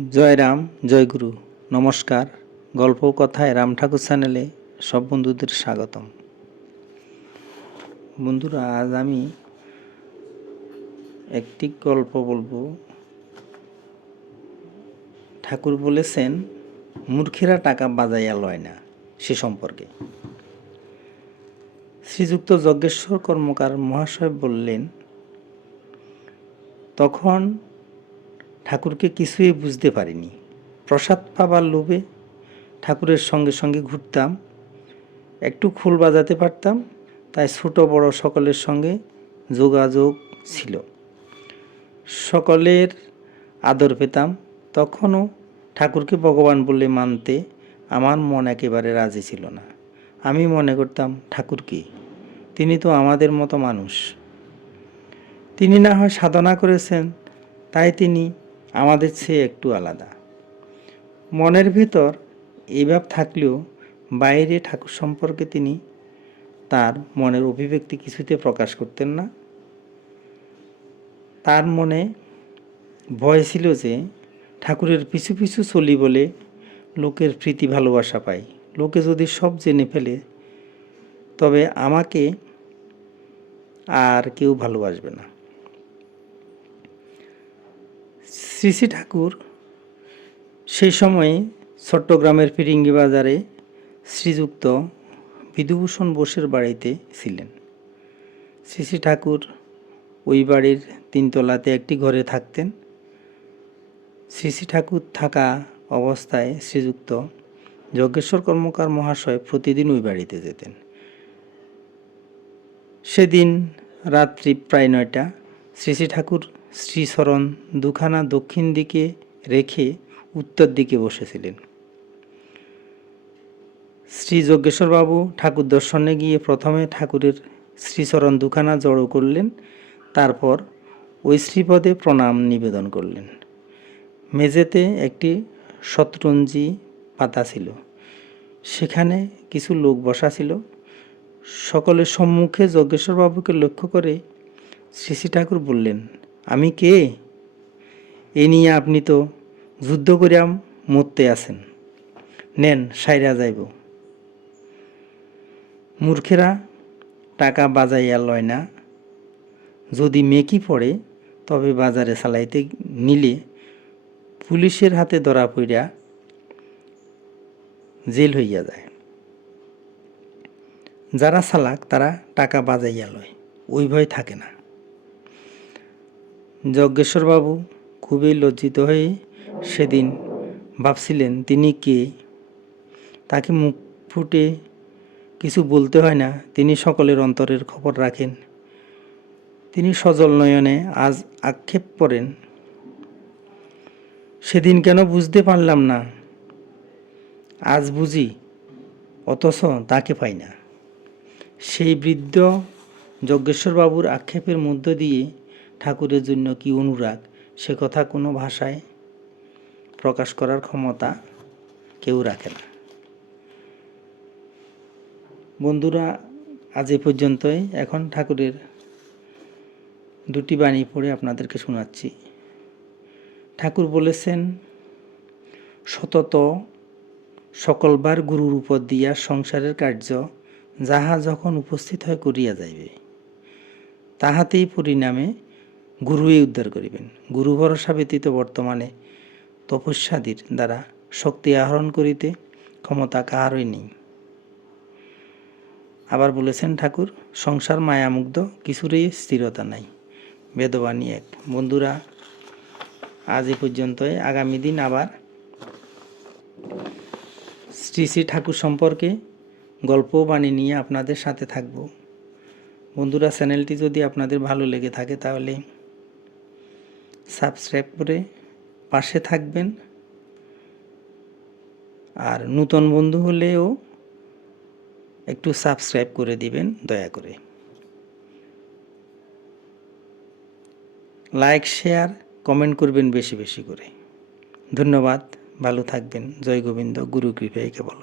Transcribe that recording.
জয় রাম, জয় গুরু। নমস্কার। গল্প কথায় রাম ঠাকুর চ্যানেলে সব বন্ধুদের স্বাগতম। বন্ধুরা, আজ আমি একটি গল্প বলবো। ঠাকুর বলেছেন, মূর্খেরা টাকা বাজাইয়া লয় না, সে সম্পর্কে। শ্রীযুক্ত যজ্ঞেশ্বর কর্মকার মহাশয় বললেন, তখন ঠাকুরকে কিছুই বুঝতে পারিনি। প্রসাদ পাবার লোভে ঠাকুরের সঙ্গে সঙ্গে ঘুরতাম, একটু খোল বাজাতে পারতাম, তাই ছোট বড় সকলের সঙ্গে যোগাযোগ ছিল, সকলের আদর পেতাম। তখনও ঠাকুরকে ভগবান বলে মানতে আমার মন একেবারে রাজি ছিল না। আমি মনে করতাম, ঠাকুর কি? তিনি তো আমাদের মতো মানুষ। তিনি না হয় সাধনা করেছেন, তাই তিনি আমাদের চেয়ে একটু আলাদা। মনের ভিতর এই ভাব থাকলেও বাইরে ঠাকুর সম্পর্কে তিনি তার মনের অভিব্যক্তি কিছুতে প্রকাশ করতেন না। তার মনে ভয় ছিল যে ঠাকুরের পিছু পিছু চলি বলে লোকের প্রীতি ভালোবাসা পাই। লোকে যদি সব জেনে ফেলে, তবে আমাকে আর কেউ ভালোবাসবে না। শ্রী শ্রী ঠাকুর সেই সময়ে চট্টগ্রামের ফিরিঙ্গি বাজারে শ্রীযুক্ত বিধুভূষণ বোসের বাড়িতে ছিলেন। শ্রী শ্রী ঠাকুর ওই বাড়ির 3 তলাতে একটি ঘরে থাকতেন। শ্রী শ্রী ঠাকুর থাকা অবস্থায় শ্রীযুক্ত যজ্ঞেশ্বর কর্মকার মহাশয় প্রতিদিন ওই বাড়িতে যেতেন। সেদিন রাত্রি প্রায় 9টা। শ্রী শ্রী ঠাকুর শ্রীচরণ দুখানা দক্ষিণ দিকে রেখে উত্তর দিকে বসেছিলেন। শ্রী যজ্ঞেশ্বরবাবু ঠাকুর দর্শনে গিয়ে প্রথমে ঠাকুরের শ্রীচরণ দুখানা জড়ো করলেন, তারপর ওই শ্রীপদে প্রণাম নিবেদন করলেন। মেঝেতে একটি শতরঞ্জি পাতা ছিল, সেখানে কিছু লোক বসা ছিল। সকলের সম্মুখে যজ্ঞেশ্বরবাবুকে লক্ষ্য করে শ্রী শ্রী ঠাকুর বললেন, আমি কে? এ নিয়ে আপনি তো যুদ্ধ করিয়া মরতে আছেন, নেন সাইরা যাইব। মূর্খেরা টাকা বাজাইয়া লয় না, যদি মেকি পড়ে তবে বাজারে চালাইতে নিলে পুলিশের হাতে ধরা পড়িয়া জেল হইয়া যায়। যারা চালাক তারা টাকা বাজাইয়া লয়, ওই ভয় থাকে না। যজ্ঞেশ্বরবাবু খুবই লজ্জিত হয়ে সেদিন ভাবছিলেন, তিনি কে? তাকে মুখ ফুটে কিছু বলতে হয় না, তিনি সকলের অন্তরের খবর রাখেন। তিনি সজল নয়নে আজ আক্ষেপ করেন, সেদিন কেন বুঝতে পারলাম না, আজ বুঝি, অথচ তাকে পাই না। সেই বৃদ্ধ যজ্ঞেশ্বরবাবুর আক্ষেপের মধ্য দিয়ে ঠাকুরের জন্য কি অনুরাগ, সে কথা কোনো ভাষায় প্রকাশ করার ক্ষমতা কেউ রাখে না। বন্ধুরা, আজ এ পর্যন্তই। এখন ঠাকুরের 2টি বাণী পড়ে আপনাদেরকে শোনাচ্ছি। ঠাকুর বলেছেন, সতত সকলবার গুরুর উপর দিয়া সংসারের কার্য যাহা যখন উপস্থিত হয় করিয়া যাইবে, তাহাতেই পরিণামে গুরুই উদ্ধার করিবেন। গুরু ভরসা ব্যতীত বর্তমানে তপস্যাদির দ্বারা শক্তি আহরণ করিতে ক্ষমতা কাহারই নেই। আবার বলেছেন ঠাকুর, সংসার মায়ামুগ্ধ, কিছুরই স্থিরতা নাই। বেদবাণী 1। বন্ধুরা, আজ এ পর্যন্তই। আগামী দিন আবার শ্রী শ্রী ঠাকুর সম্পর্কে গল্প বাণী নিয়ে আপনাদের সাথে থাকব। বন্ধুরা, চ্যানেলটি যদি আপনাদের ভালো লেগে থাকে তাহলে সাবস্ক্রাইব করে পাশে থাকবেন, আর নতুন বন্ধু হলেও একটু সাবস্ক্রাইব করে দিবেন দয়া করে। লাইক, শেয়ার, কমেন্ট করবেন বেশি বেশি করে। ধন্যবাদ, ভালো থাকবেন। জয় গোবিন্দ, গুরু কৃপায় কেবল।